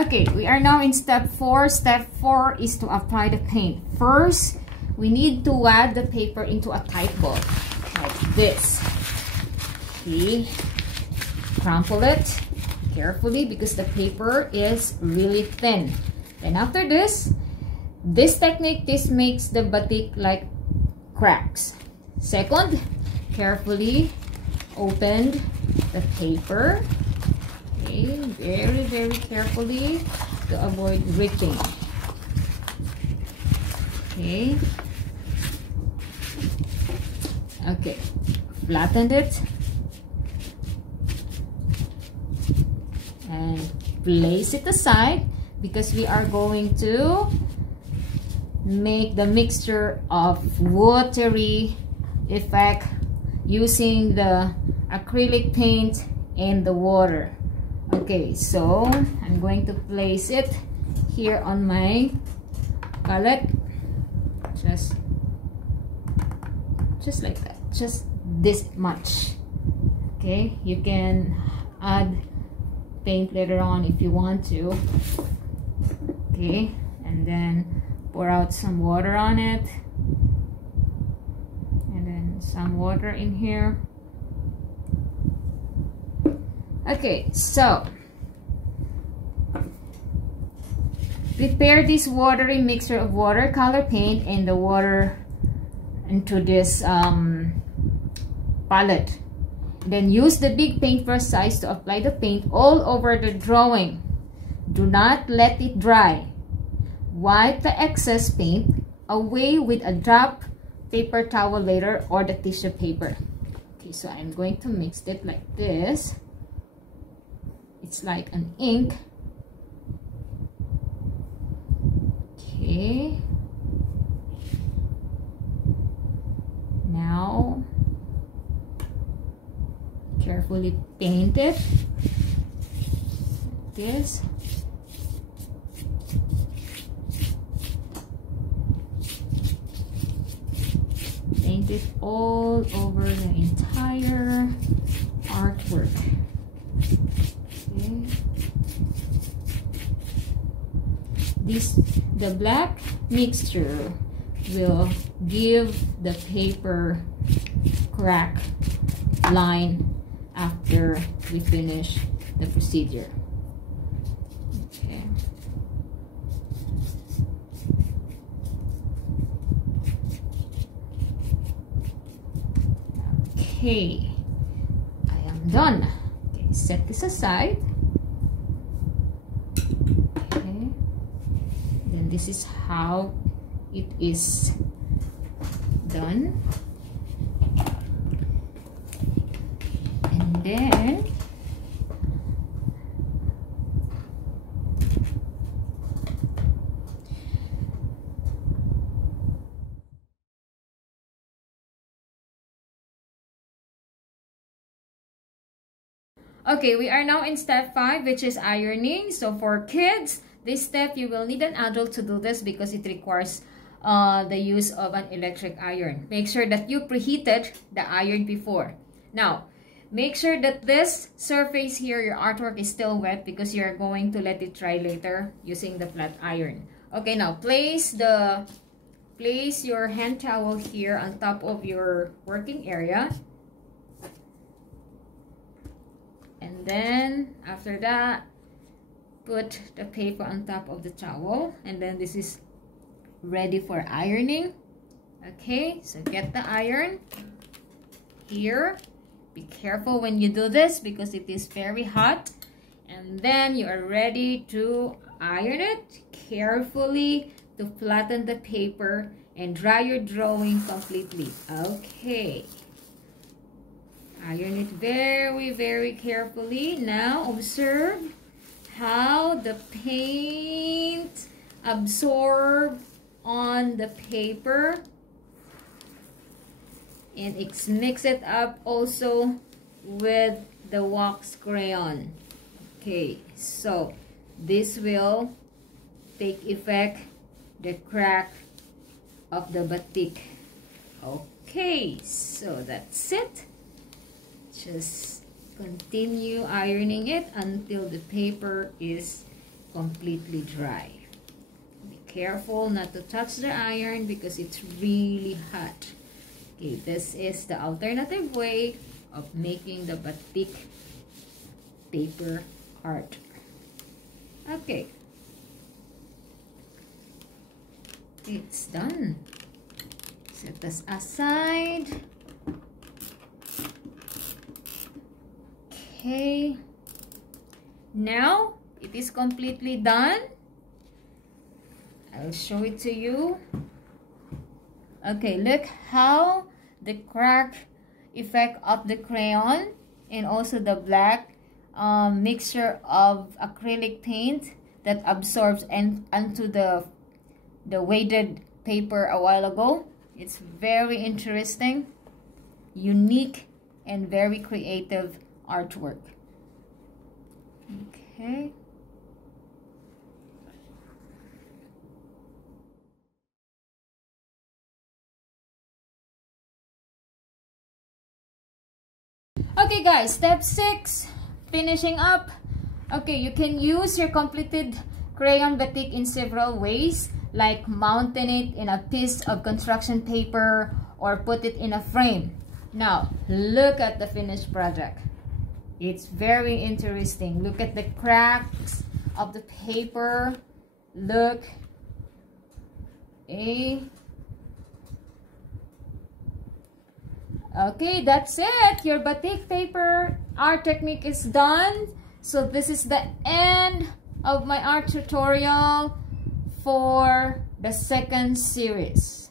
Okay, we are now in step 4. Step 4 is to apply the paint. First, we need to wad the paper into a tight ball, like this. Okay, crumple it carefully because the paper is really thin. Then after this technique, this makes the batik like cracks. Second, carefully open the paper. Okay, very carefully to avoid ripping. Okay. Okay, flatten it and place it aside because we are going to make the mixture of watery effect using the acrylic paint and the water. Okay, so I'm going to place it here on my palette, just like that, just this much. Okay, you can add paint later on if you want to. Okay, and then pour out some water on it, and then some water in here. Okay, so prepare this watery mixture of watercolor paint and the water into this palette. Then use the big paintbrush size to apply the paint all over the drawing. Do not let it dry. Wipe the excess paint away with a drop paper towel later or the tissue paper. Okay, so I'm going to mix it like this. It's like an ink. Okay. Now, carefully paint it like this. Paint it all over the entire artwork. Okay. The black mixture will give the paper crack line after we finish the procedure. Okay. Okay, I am done. Okay, set this aside. Okay, then this is how it is done. And then okay, we are now in step 5, which is ironing. So for kids, this step you will need an adult to do this because it requires the use of an electric iron. Make sure that you preheated the iron before. Now, make sure that this surface here, your artwork, is still wet because you're going to let it dry later using the flat iron. Okay, now place your hand towel here on top of your working area. And then after that, put the paper on top of the towel, and then this is ready for ironing. Okay, so get the iron here. Be careful when you do this because it is very hot. And then you are ready to iron it carefully to flatten the paper and dry your drawing completely. Okay. Iron it very carefully. Now observe how the paint absorbs on the paper, and mix it up also with the wax crayon. Okay, so this will take effect the crack of the batik. Okay, so that's it. Just continue ironing it until the paper is completely dry. Be careful not to touch the iron because it's really hot. Okay, this is the alternative way of making the batik paper art. Okay. It's done. Set this aside. Okay. Now it is completely done. I'll show it to you. Okay, look how the crack effect of the crayon and also the black mixture of acrylic paint that absorbs onto the weighted paper a while ago. It's very interesting, unique, and very creative artwork. Okay. Okay guys, step 6, finishing up. Okay, you can use your completed crayon batik in several ways, like mounting it in a piece of construction paper or put it in a frame. Now, look at the finished project. It's very interesting. Look at the cracks of the paper. Look. Okay, that's it. Your batik paper art technique is done. So this is the end of my art tutorial for the second series.